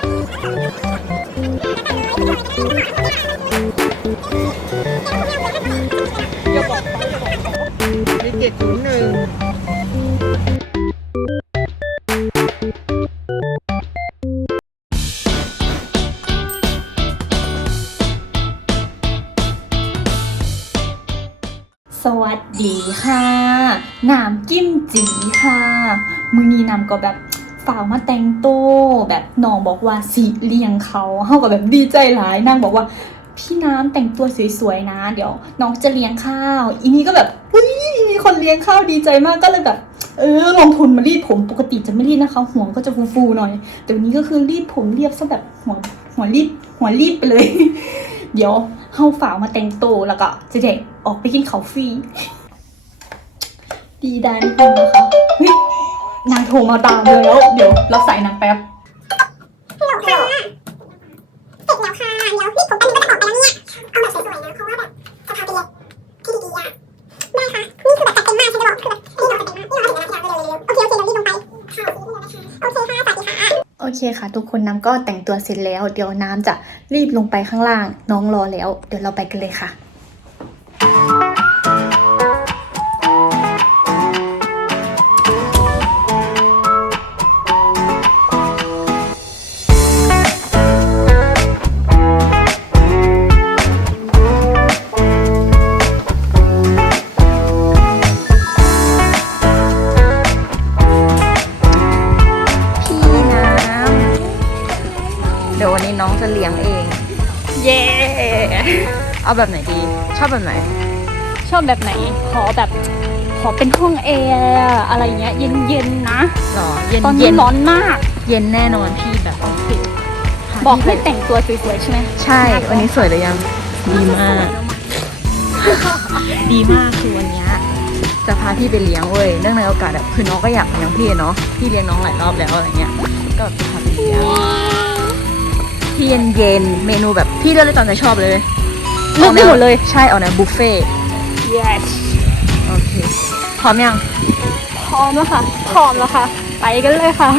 อย่าบอกเขาอย่าบอกเขามีเจ็ดศูนย์หนึ่งสวัสดีค่ะ น้ำจิ้มจีค่ะ มือนี้น้ำก็แบบ ฝ่ากมาแต่งโตแบบน้องบอกว่าสิเลี้ยงเขาเฮาก็แบบดีใจหลายนางบอกว่าพี่น้ำแต่งตัวสวยๆนะ เดี๋ยวน้องจะเลี้ยงข้าว อีนี้ก็แบบอุ้ยมีคนเลี้ยงข้าวดีใจมากก็เลยแบบ เออลงทุนมารีดผมปกติจะไม่รีดนะคะ หัวก็จะฟูๆหน่อย แต่วันนี้ก็คือรีดผมเรียบซะแบบหัวหัวรีดหัวรีดไปเลย เดี๋ยวเฮาฝ่ากมาแต่งโตวแล้วก็จะเด็กออกไปกินข้าวฟรีดีดานดนึงนะคะ นางโทรมาตามเลยแล้ว เดี๋ยวรับสายนางแป๊บฮัลโหลค่ะเสร็จแล้วค่ะเดี๋ยวพี่ผมเป็นก็จะบอกไปแล้วเนี่ย เอาแบบสวยๆนะเพราะว่าแบบสภาพเป็นที่ดีๆอะได้ค่ะ นี่คือแบบจัดเต็มมากฉันจะบอกคือแบบนี่เราจัดเต็มมากนี่เราถึงแล้วนะเร็วๆโอเคโอเคเรารีบลงไปค่ะรีบลงนะคะโอเคค่ะสวัสดีค่ะโอเคค่ะ ทุกคนน้ำก็แต่งตัวเสร็จแล้ว เดี๋ยวน้ำจะรีบลงไปข้างล่าง น้องรอแล้ว เดี๋ยวเราไปกันเลยค่ะ เอาแบบไหนดี ชอบแบบไหน ชอบแบบไหน ขอแบบ ขอเป็นห้องแอร์อะไรเงี้ย เย็นๆนะ หรอ เย็นตอนเย็นี้นร้อนมาก เย็นแน่นอนพี่แบบโอเคบอกให้แต่งตัวสวยๆใช่ไหมใช่ วันนี้สวยเลยยัง ดีมาก ดีมากคือวันเนี้ยจะพาพี่ไปเลี้ยงเว้ย เนื่องในโอกาสแบบคือน้องก็อยากเลี้ยงพี่เนาะ พี่เลี้ยงน้องหลายรอบแล้วอะไรเงี้ย ก็แบบจะพาไปเลี้ยงพี่เย็นเย็นๆ เมนูแบบพี่เลือกได้ตามใจชอบเลย เลือกได้หมดเลยใช่เอาแนวบุฟเฟ่ต์ yes โอเคพร้อมยังพร้อมแล้วค่ะพร้อมแล้วค่ะ ไปกันเลยค่ะ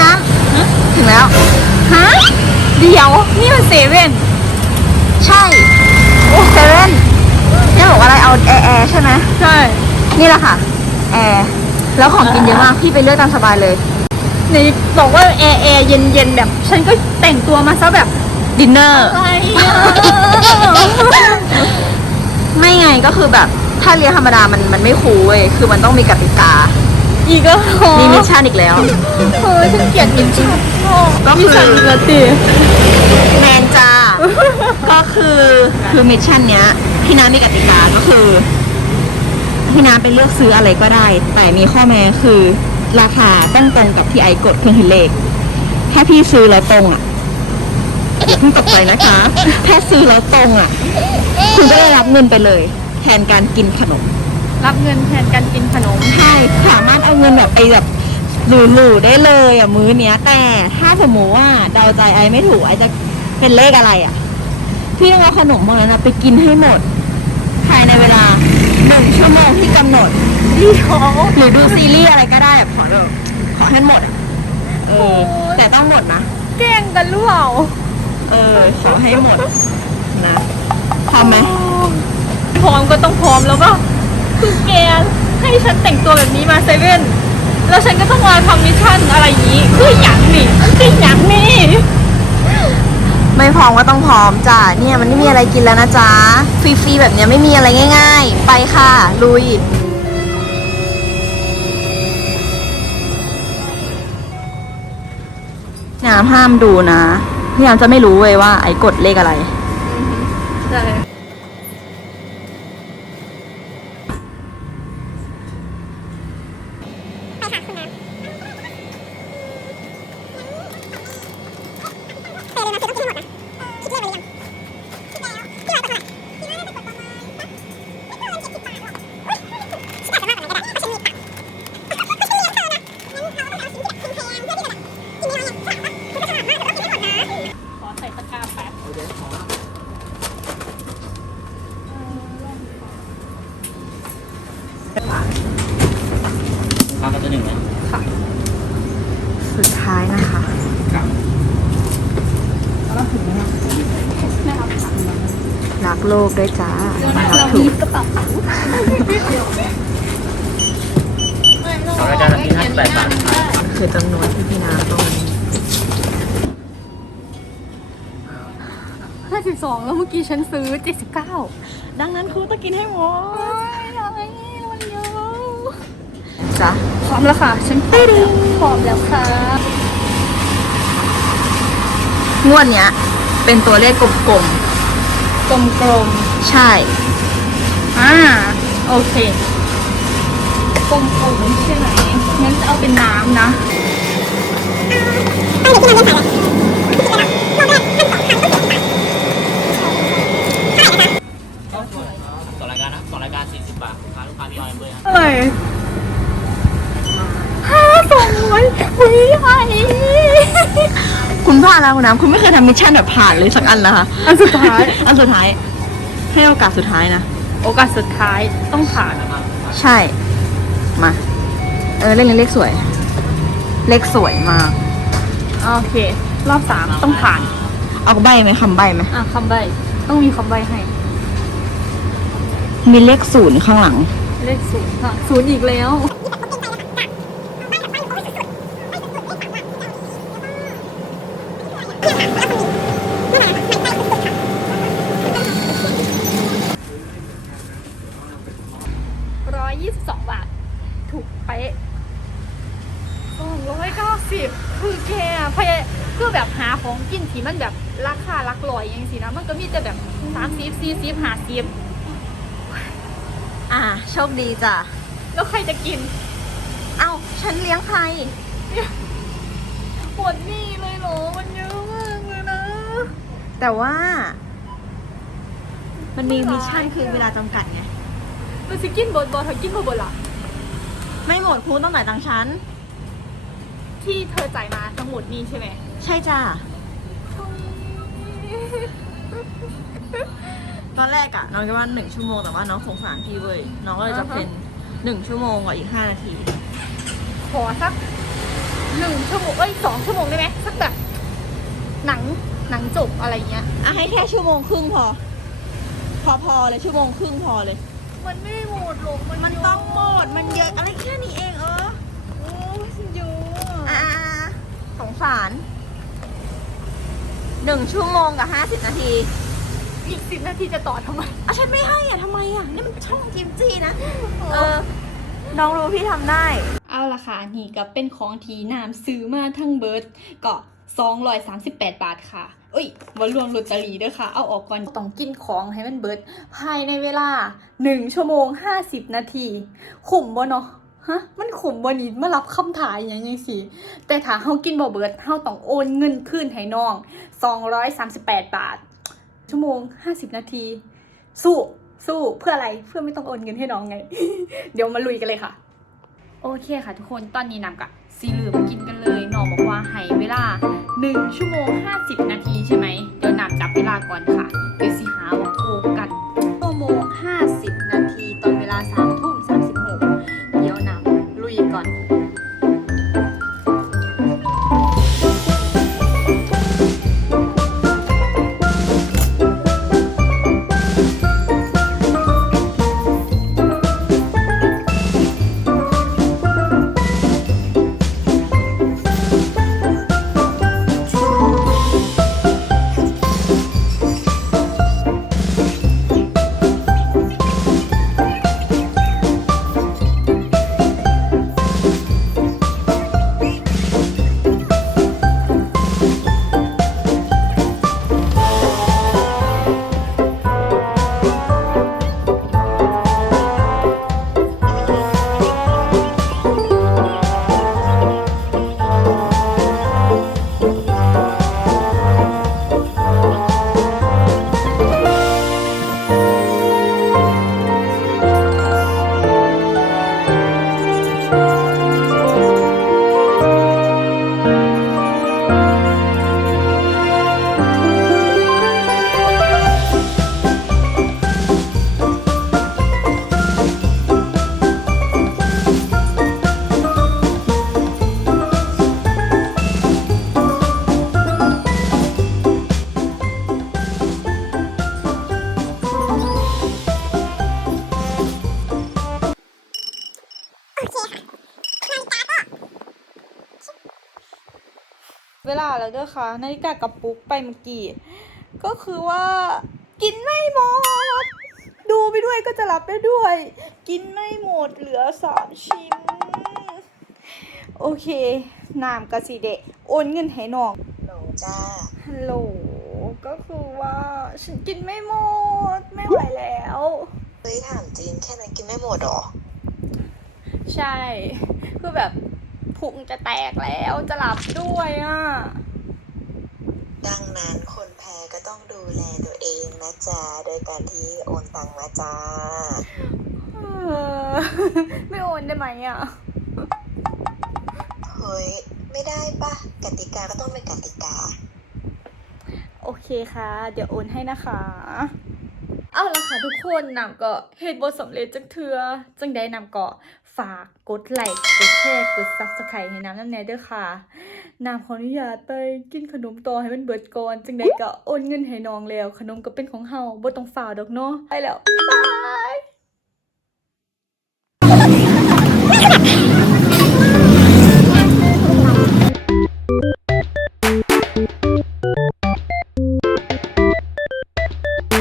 น้ำถึงแล้ว ฮะ เดี๋ยว นี่มันเซเว่น บอกว่าอะไรเอาแอร์แอร์ใช่ไหมใช่ นี่แหละค่ะแอร์แล้วของกินเยอะมากพี่ไปเลือกตามสบายเลยในบอกว่าแอร์แอร์เย็นเย็นๆแบบ ฉันก็แต่งตัวมาซะแบบดินเนอร์อะไรอะไม่ไงก็คือแบบ ถ้าเรียนธรรมดามันมันไม่คูลเว้ยคือมันต้องมีกติกา อีกแล้วมีมิชชั่นอีกแล้วเฮ้ยฉันเกลียดมิชชั่นก็คือมิชชั่นอีกแล้วติแมนจ้าก็คือคือมิชชั่นเนี้ย พี่น้ำมีกติกาก็คือ พี่น้ำไปเลือกซื้ออะไรก็ได้ แต่มีข้อแม้คือราคาต้องตรงกับที่ไอกดเครื่องคิดเลข ถ้าพี่ซื้อแล้วตรงอะอย่าเพิ่งตกใจนะคะ ถ้าซื้อแล้วตรงอะ คุณก็ได้รับเงินไปเลย แทนการกินขนม รับเงินแทนการกินขนม ใช่สามารถเอาเงินแบบไปแบบหรูๆได้เลยอะมื้อเนี้ย แต่ถ้าสมมติว่าเดาใจไอไม่ถูกไอจะเป็นเลขอะไรอะ พี่ต้องเอาขนมพวกนั้นนะไปกินให้หมดภายใน เวลาหนึ่งชั่วโมงที่กำหนดพี่เขาหรือดูซีรีส์อะไรก็ได้แบบขอเถอะขอให้หมดอะเออ แต่ต้องหมดนะ แกล้งกันหรือเปล่าเออ ขอให้หมดนะทำไหมพร้อมก็ต้องพร้อมแล้วป่ะคือแกให้ฉันแต่งตัวแบบนี้มาเซเว่นแล้วฉันก็ต้องมาทำมิชชั่นอะไรอย่างนี้คือหยังนี่คือหยังนี่ ไม่พร้อมก็ต้องพร้อมจ้ะเนี่ยมันไม่มีอะไรกินแล้วนะจ๊ะฟรีๆแบบเนี้ยไม่มีอะไรง่าย ๆ ไปค่ะ ลุยน้ำห้ามดูนะพี่น้ำจะไม่รู้เลยว่าไอ้กดเลขอะไรใช่าวก็จะหนึ่งไหมสุดท้ายนะคะครับรักโลกด้วยจ้ารักเราถูมีกกระเป๋าสองรายการละที่ห้าสิบแปดบาทครับคือจำนวนที่พี่น้ำต้องห้าสิบสองแล้วเมื่อกี้ฉันซื้อเจ็ดสิบเก้าดังนั้นครูต้องกินให้หมด จ้ะพร้อมแล้วค่ะ ฉันพร้อมแล้วพร้อมแล้วค่ะ งวดเนี้ย เป็นตัวเลขกลมกลมๆ ใช่ๆอ่า โอเค กลมๆใช่ไหมงั้นจะเอาเป็นน้ำนะตั้งแต่ที่เราเล่นขายเลยรอบแรกขั้นสองครั้งต้องเสียสิบบาทเท่าไหร่นะคะสองรายการนะสองรายการสี่สิบบาทลูกค้าลูกค้ามีออยเบอร์ครับ อะไรห้า สองร้อยวิไอคุณพลาดแล้วคุณน้ำคุณไม่เคยทำมิชชั่นแบบผ่านเลยสักอันนะคะ อันสุดท้าย อันสุดท้าย ให้โอกาสสุดท้ายนะ โอกาสสุดท้ายต้องผ่านใช่ มา เออเลขนี้เลขสวย เลขสวยมาก โอเค รอบสามต้องผ่าน เอาใบไหมคำใบไหมอะคำใบ ต้องมีคำใบให้ มีเลขศูนย์ข้างหลัง เลขศูนย์ค่ะศูนย์อีกแล้ว ร้อยยี่สิบสองบาท ถูกเป๊ะสองร้อยเก้าสิบคือแกอะพยายเพื่อแบบหา ของกินที่มันแบบราคาหลักร้อยอย่างสินะมันก็มีแต่แบบสามสิบสี่สิบห้าสิบอ่า โชคดีจ้ะ แล้วใครจะกิน เอ้า ฉันเลี้ยงใครหมดหนี่เลยเหรอ มันเยอะมากเลยนะ แต่ว่า มันมีมิชชั่นคือเวลาจำกัดไง มันสิกินบนบอลเธอกินบนบนละไม่หมดครูต้องจ่ายตังค์ฉันที่เธอจ่ายมาทั้งหมดนี่ใช่ไหม ใช่จ้ะ ตอนแรกอะน้องจะว่าหนึ่งชั่วโมงแต่ว่าน้องสงสารพี่เว้ยน้องก็เลยจะเป็นหนึ่งชั่วโมงกับอีกห้านาที ขอสักหนึ่งชั่วโมงเอ้ยสองชั่วโมงได้ไหมสักแบบ หนังหนังจบอะไรเงี้ยอะให้แค่ชั่วโมงครึ่งพอ พอพอเลยชั่วโมงครึ่งพอเลย มันไม่หมดหรอกมันมันต้องหมดมันเยอะอะไรแค่นี้เองเออโอ้ยเยอะอ่าสงสาร หนึ่งชั่วโมงกับห้าสิบนาที อีกสิบนาทีจะต่อทำไมอะฉันไม่ให้อะทำไมอะ นี่มันช่องจิมจีนะ เออ น้องรู้พี่ทำได้ เอาละค่ะ นี่ก็เป็นของทีน้ำซื้อมาทั้งเบิร์ดก็238 บาทค่ะเอ้ยมารวมลอตเตอรี่ด้วยค่ะ เอาออกก่อน ต้องกินของให้มันเบิร์ดภายในเวลา 1 ชั่วโมง 50 นาทีขุมบ่เนาะ ฮะ มันขมบนี้มารับคำถ่ายอย่างยังสิ แต่ถ้าเฮากินบ่เบิร์ดเฮาต้องโอนเงินคืนให้น้อง 238 บาท ชั่วโมง 50 นาที สู้ สู้เพื่ออะไรเพื่อไม่ต้องโอนเงินให้น้องไง เดี๋ยวมาลุยกันเลยค่ะ โอเคค่ะทุกคนตอนนี้นำกับซีลืมกินกันเลยน้องบอกว่าให้เวลา 1 ชั่วโมง 50 นาทีใช่ไหมเดี๋ยวนำจับเวลาก่อนค่ะเดี๋ยวสิหาว่า เวลาแล้วเด้อค่ะ นาฬิกากระปุกไปเมื่อกี้ ก็คือว่า กินไม่หมด ดูไปด้วยก็จะหลับไปด้วย กินไม่หมดเหลือสามชิ้น โอเคน้ำกะสีเดะโอนเงินให้น้องหลงจ้าฮัลโหลก็คือว่าฉันกินไม่หมด ไม่ไหวแล้ว เฮ้ยถามจริงแค่นั้นกินไม่หมดหรอ ใช่ คือแบบ พุงจะแตกแล้วจะหลับด้วยอะ ดังนั้นคนแพ้ก็ต้องดูแลตัวเองนะจ๊ะ โดยการที่โอนตังมาจ้า เออ ไม่โอนได้ไหมอะ เฮ้ย ไม่ได้ปะกติกาก็ต้องเป็นกติกา โอเคค่ะ เดี๋ยวโอนให้นะคะ เอาละค่ะทุกคนนำก็เหตุบทสำเร็จจังเทือจังได้นำก็ ฝากกดไลค์กดแชร์กดซับสไครต์ให้น้ำน้ำแน่เด้อค่ะนำขออนุญาตไปกินขนมต่อให้มันเบิดก่อนจังได้ก็โอนเงินให้น้องแล้ว ขนมก็เป็นของเฮาบ่ต้องฝ่ากดอกเนาะไปแล้วบาย